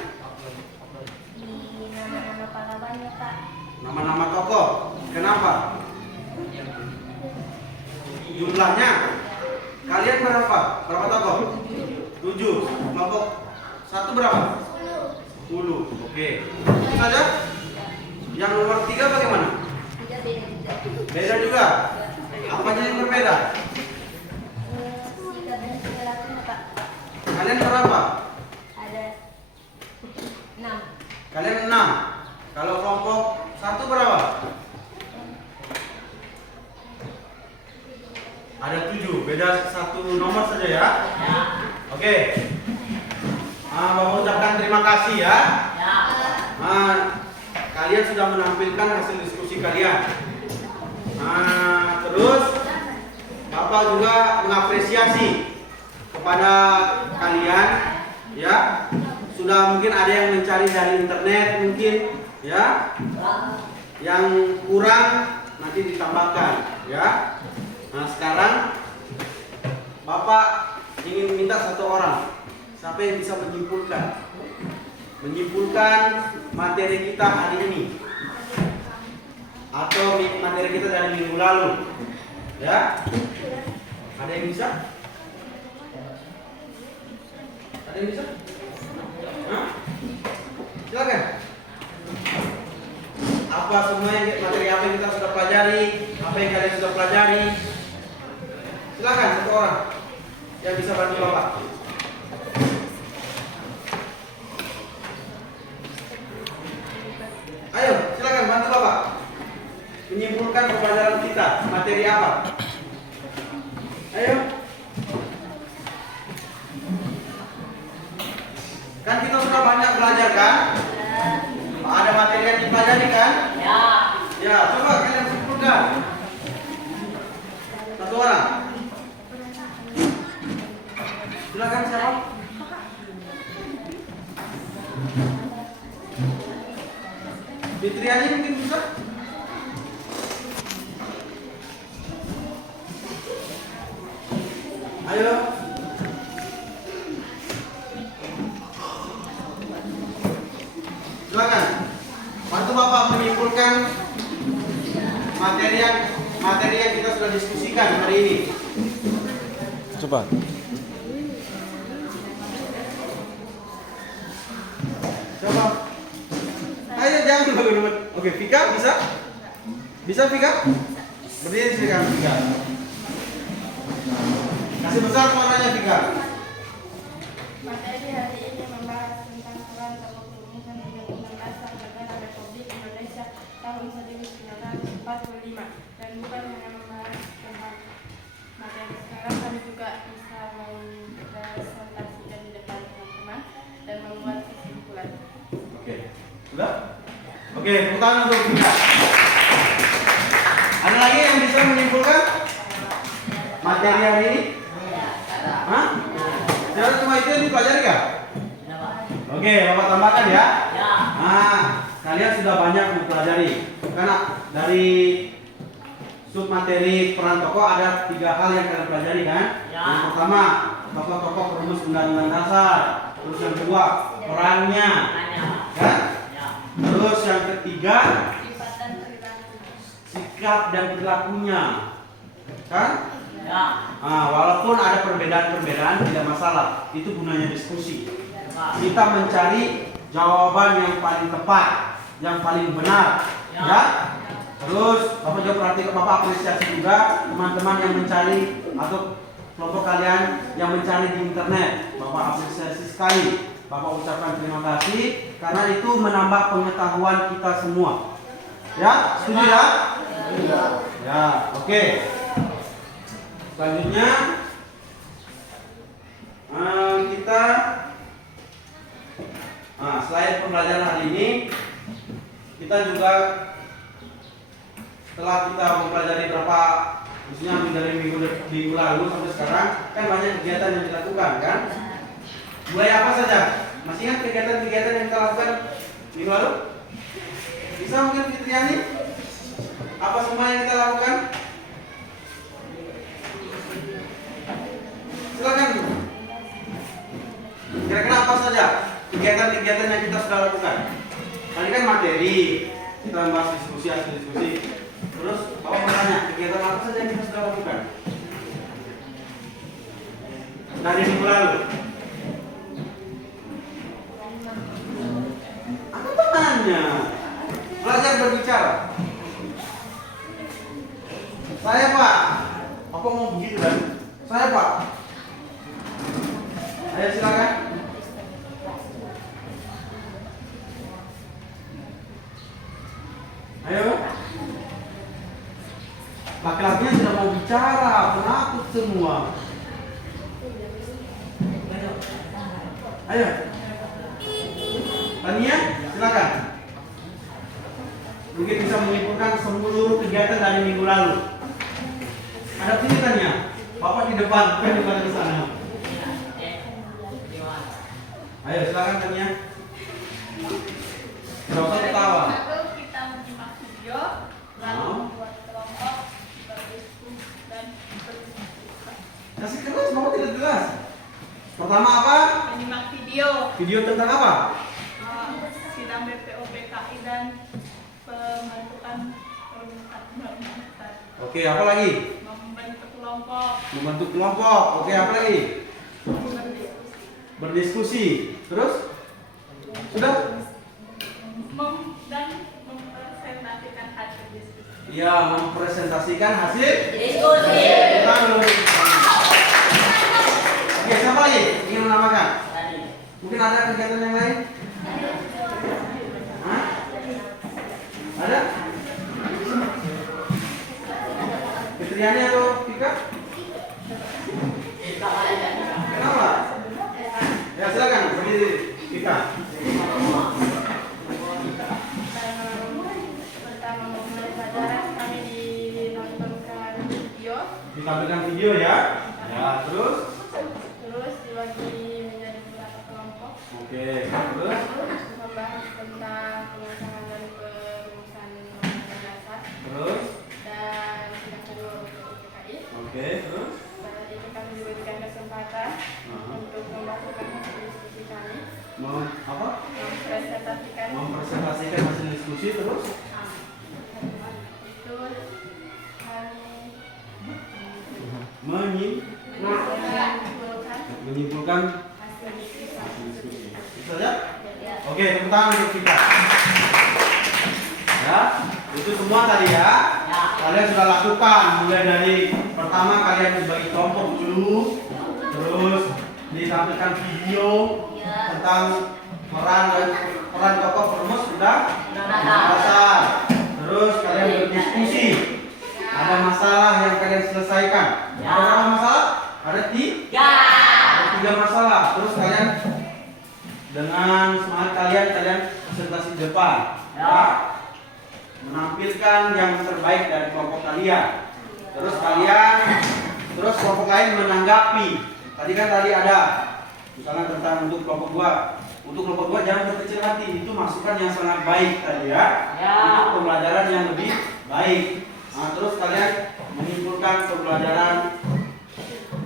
Di nama-nama pahlawannya Pak. Nama-nama tokoh. Kenapa? Jumlahnya. Kalian berapa? Berapa tokoh? 7. Kelompok 1 berapa? 10. Oke. Itu saja. Yang nomor 3 bagaimana? Beda juga. Apanya yang berbeda? Sikap dan perilakunya Pak. Kalian berapa? Ada 6. Kalian 6. Kalau kelompok 1 berapa? Ada 7. Beda 1 nomor saja ya. Oke. Bapak ucapkan terima kasih ya. Kalian sudah menampilkan hasil diskusi kalian. Terus Bapak juga mengapresiasi kepada kalian ya. Sudah mungkin ada yang mencari dari internet mungkin ya. Yang kurang nanti ditambahkan ya. Sekarang Bapak ingin minta satu orang. Siapa yang bisa menyimpulkan materi kita hari ini atau materi kita dari minggu lalu ya? Ada yang bisa? Ada yang bisa? Hah? Silakan. Apa semua materi apa yang kita sudah pelajari, apa yang kalian sudah pelajari? Silakan satu orang yang bisa bantu Bapak. Ayo, silakan bantu Bapak menyimpulkan pembelajaran kita materi apa? Ayo. Kan kita sudah banyak belajar kan? Ada materi yang dipelajari kan? Ya. Ya, coba kalian simpulkan. Satu orang. Silakan siapa? Fitriani mungkin bisa? Ayo. Silakan. Bantu Bapak menyimpulkan materi yang kita sudah diskusikan hari ini. Cepat. Coba. Ayo jangan dulu. Oke, Vika bisa? Bisa Vika? Berdiri silakan Vika. Kasih besar suaranya Vika. Materi hari ini membahas tentang peran tokoh perumusan Undang-Undang Dasar Negara Republik Indonesia tahun 1945 dan bukan hanya membahas tentang materi sekarang, kami juga bisa mempresentasikan di depan teman-teman dan membuat kesimpulan. Oke, sudah? Oke, tepuk tangan untuk Vika. Ada lagi yang bisa menyimpulkan materi hari ini? Hah? Jadi cuma itu yang dipelajari kan? Oke, Bapak tambahkan ya. Kalian sudah banyak mempelajari. Karena dari submateri peran tokoh ada 3 hal yang kalian pelajari kan? Yang pertama, tokoh-tokoh perumus Undang-Undang Dasar. Terus yang kedua, perannya. Kan? Terus yang ketiga, sikap dan perilakunya. Kan? Walaupun ada perbedaan-perbedaan tidak masalah, itu gunanya diskusi. Kita mencari jawaban yang paling tepat, yang paling benar, ya. Terus Bapak juga perhatikan, Bapak apresiasi juga teman-teman yang mencari atau kelompok kalian yang mencari di internet. Bapak apresiasi sekali. Bapak ucapkan terima kasih karena itu menambah pengetahuan kita semua. Ya, setuju ya? Ya, oke. Selanjutnya kita selain pembelajaran hari ini, kita juga setelah kita mempelajari berapa, misalnya dari minggu lalu sampai sekarang, kan banyak kegiatan yang dilakukan kan? Mulai apa saja? Masih ingat kegiatan-kegiatan yang kita lakukan minggu lalu? Bisa mungkin Fitriani? Apa semua yang kita lakukan? Silakan. Kira-kira apa saja kegiatan-kegiatan yang kita sudah lakukan? Tadi kan materi, kita membahas diskusi, hasil diskusi. Terus Bapak bertanya, kegiatan apa saja yang kita sudah lakukan? Dari minggu lalu. Apa temannya? Belajar berbicara. Saya Pak. Apa mau begitu kan? Saya Pak. Ayo silakan. Ayo. Laki-lakinya sudah mau bicara, penakut semua. Ayo. Tania, silakan. Mungkin bisa menyimpulkan seluruh kegiatan dari minggu lalu. Ada sini Tania. Bapak di depan, bukan di depan ke sana. Ayo silakan Tania. Tidak usah ketawa. Kita menyimak video, lalu membuat kelompok, berdiskusi dan berdiskusi. Kasih keras, Bapak tidak jelas. Pertama apa? Menyimak video, Video tentang apa? sidang BPOPKI dan pembentukan perumusan. Oke, apa lagi? Membentuk kelompok, Membentuk kelompok. Oke, apa lagi? Berdiskusi. Terus? Sudah? dan mempresentasikan hasil diskusi. Ya, mempresentasikan hasil Diskusi. lalu. Oke, siapa lagi ingin menambahkan? Mungkin ada kegiatan yang lain? Hah? Ada? Fitriani atau Vika? Kenapa? Ya silakan, berdiri Vika. Pertama memulai pelajaran kami dinontonkan video, Ditampilkan video ya. Ya, terus? dibagi menjadi beberapa kelompok, Oke, terus? membahas tentang pengesahan dan perumusan undang-undang dasar Terus? dan sidang kedua UPKI. Oke, terus? Pada ini kami diberikan kesempatan untuk melakukan hasil diskusi kami, Apa? mempresentasikan Mempresentasikan hasil diskusi terus? itu kami menyimpulkan hasil diskusi. hasil diskusi. Bisa ya? Oke, tepuk tangan untuk kita. Ya, itu semua tadi ya. Kalian sudah lakukan mulai dari pertama kalian dibagi kelompok dulu, terus ditampilkan video tentang peran tokoh perumus sudah dasar. Terus kalian berdiskusi. Ada masalah yang kalian selesaikan. Ada berapa masalah? Ada tiga masalah. Terus kalian dengan semangat kalian presentasi di depan. Ya. Menampilkan yang terbaik dari kelompok kalian. Terus kelompok lain menanggapi. Tadi ada misalnya tentang untuk kelompok 2. Untuk kelompok 2 jangan berkecil hati, itu masukan yang sangat baik tadi ya. Untuk pembelajaran yang lebih baik. Nah, terus kalian menyimpulkan pembelajaran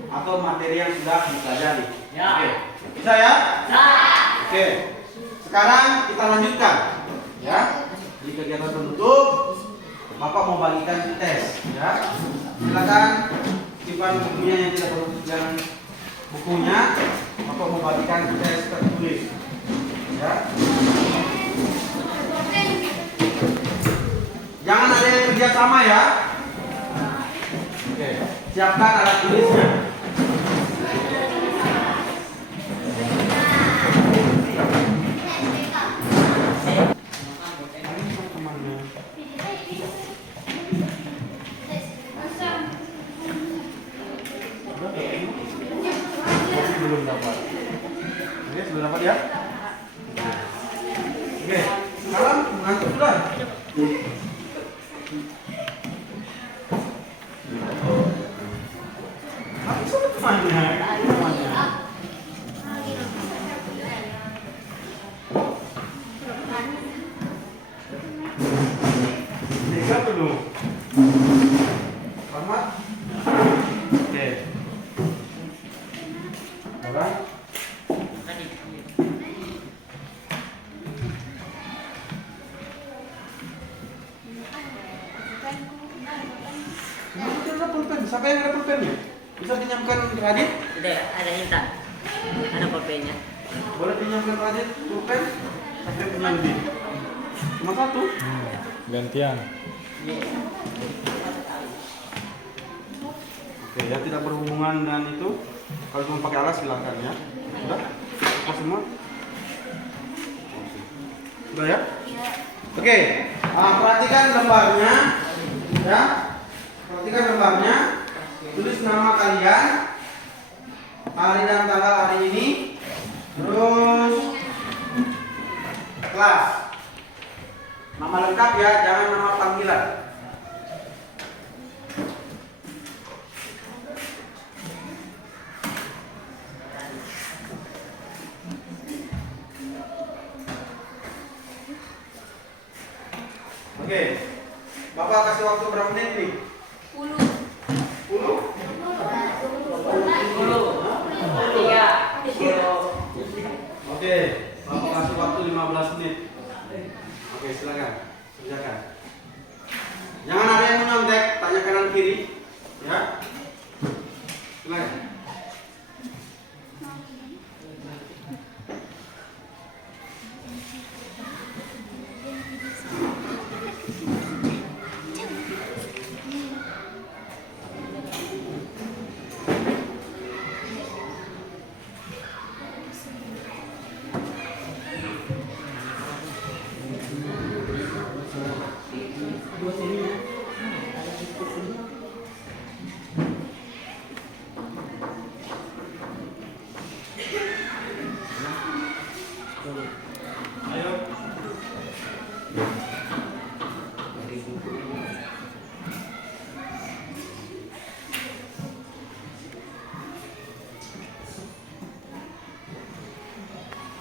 atau materi yang sudah dipelajari. Oke. Bisa ya? Oke. Sekarang kita lanjutkan ya. Di kegiatan penutup, Bapak mau bagikan tes ya. Silakan simpan bukunya yang tidak perlu bukunya. Bapak mau bagikan tes tertulis. Ya. Jangan ada yang kerja sama ya. Oke, siapkan alat tulisnya. Belum dapat. Oke, sudah dapat ya? Oke, sekarang mengantuk sudah. Tapi sudah temannya. Tiga dulu. Selamat. Oke. Orang. Siapa yang ada pulpennya? Bisa pinjamkan Radit? Tidak, ada Intan. Ada pulpennya. Boleh pinjamkan Radit pulpen? Sampai punya lebih. Cuma satu. Gantian. Oke, yang tidak berhubungan dengan itu, kalau cuma pakai alas silakan ya. Sudah? Apa semua? Sudah ya? Oke, perhatikan lembarnya, ya. Perhatikan lembarnya. Tulis nama kalian, hari dan tanggal hari ini, terus kelas. Nama lengkap ya, jangan nama panggilan. Oke, Bapak kasih waktu berapa menit nih? 10. 10? 10. Oke, Bapak kasih waktu 15 menit. Oke, silakan. Kerjakan. Jangan ada yang menyontek, tanya kanan kiri. Ya. Silakan. Ayo.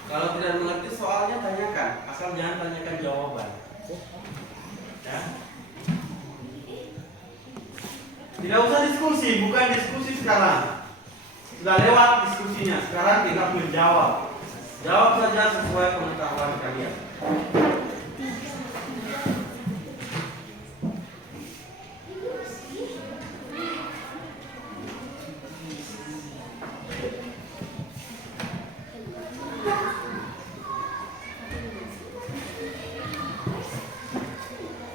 Kalau tidak mengerti soalnya tanyakan, asal jangan tanyakan jawaban. Ya. Tidak usah diskusi, bukan diskusi sekarang. Sudah lewat diskusinya, sekarang tinggal menjawab. Jawab saja sesuai pengetahuan kalian.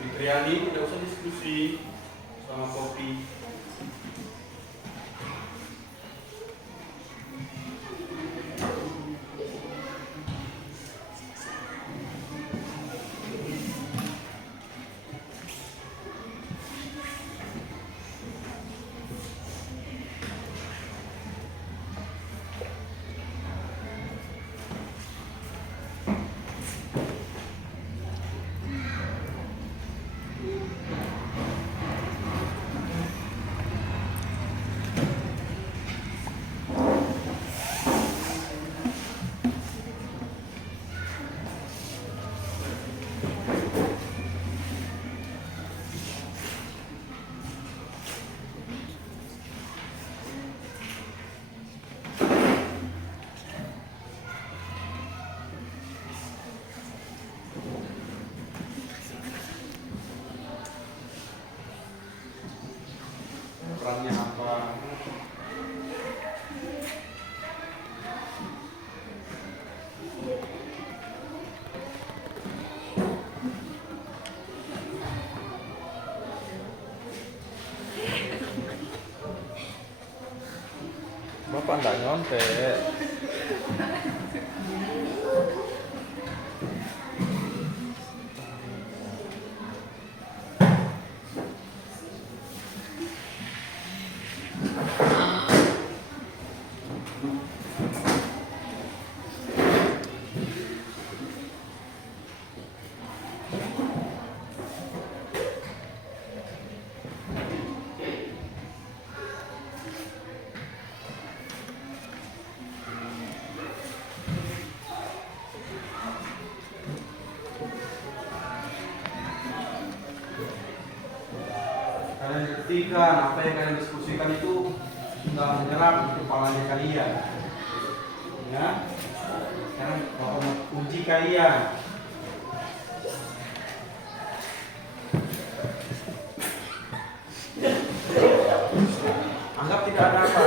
Fitriani tidak usah diskusi sama kopi. Perannya apa? Bapak nggak nyontek. Kalian buktikan apa yang kalian diskusikan itu sudah menyerap di kepalanya kalian. Ya. Sekarang Bapak mau uji kalian. Anggap tidak ada apa.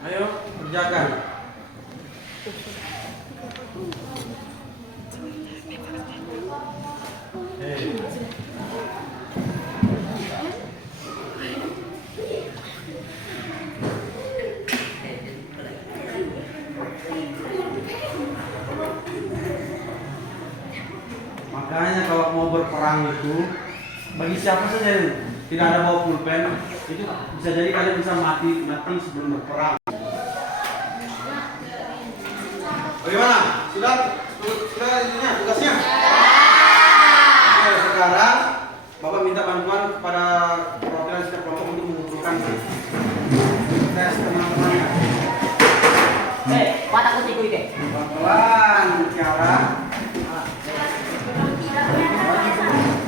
Ayo kerjakan. Makanya kalau mau berperang itu bagi siapa saja yang tidak ada bawa pulpen itu bisa jadi kalian bisa mati sebelum berperang. Bagaimana? Sudah ininya tugasnya? Oke, sekarang Bapak minta bantuan kepada perwakilan setiap kelompok untuk mengumpulkan tes teman-temannya. Watak kutiku ini. Pelan-pelan bicara.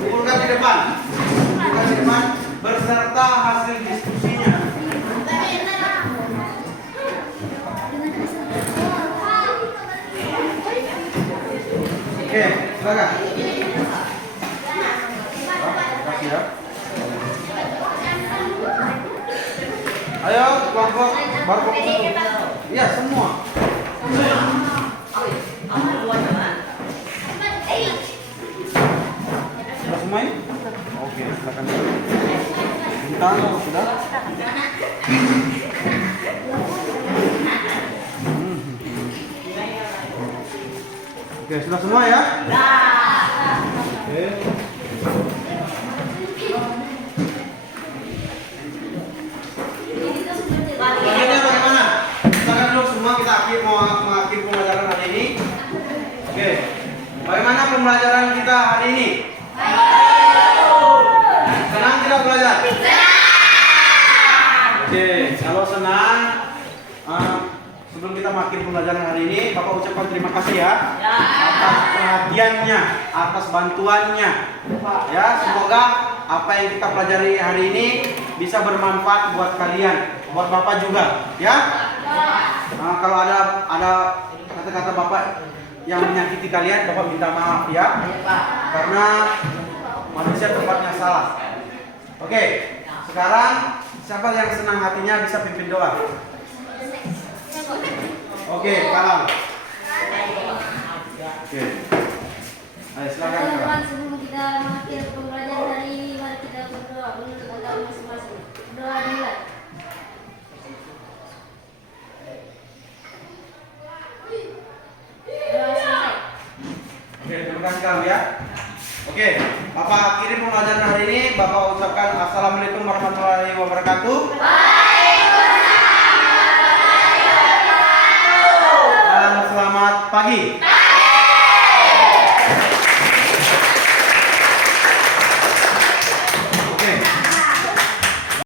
Kumpulkan di depan. Kumpulkan di depan berserta hasil diskusinya. Oke, silakan. Terima kasih ya. Ayo kelompok baru kelompok satu. Iya semua. Sudah semua ini? Oke, silakan. Bintang sudah. Oke, sudah semua ya? Oke. Selanjutnya bagaimana? Silakan dulu semua kita mengakhiri pembelajaran hari ini. Oke. Bagaimana pembelajaran kita hari ini? Senang tidak belajar? Oke, kalau senang, sebelum kita mengakhiri pembelajaran hari ini, Bapak ucapkan terima kasih ya atas perhatiannya, atas bantuannya. Ya, semoga apa yang kita pelajari hari ini bisa bermanfaat buat kalian, buat Bapak juga, ya. Kalau ada kata-kata Bapak yang menyakiti kalian, Bapak minta maaf ya, karena manusia tempatnya salah. Oke, sekarang siapa yang senang hatinya bisa pimpin doa. Oke, kalah. Oke. Ayo silakan. Teman-teman, sebelum kita mengakhiri pembelajaran hari ini, mari kita berdoa untuk kita masing-masing. Doa dimulai. Doa selesai. Oke, terima kasih kamu ya. Oke, Bapak akhiri pembelajaran hari ini. Bapak ucapkan assalamualaikum warahmatullahi wabarakatuh. Dan selamat pagi.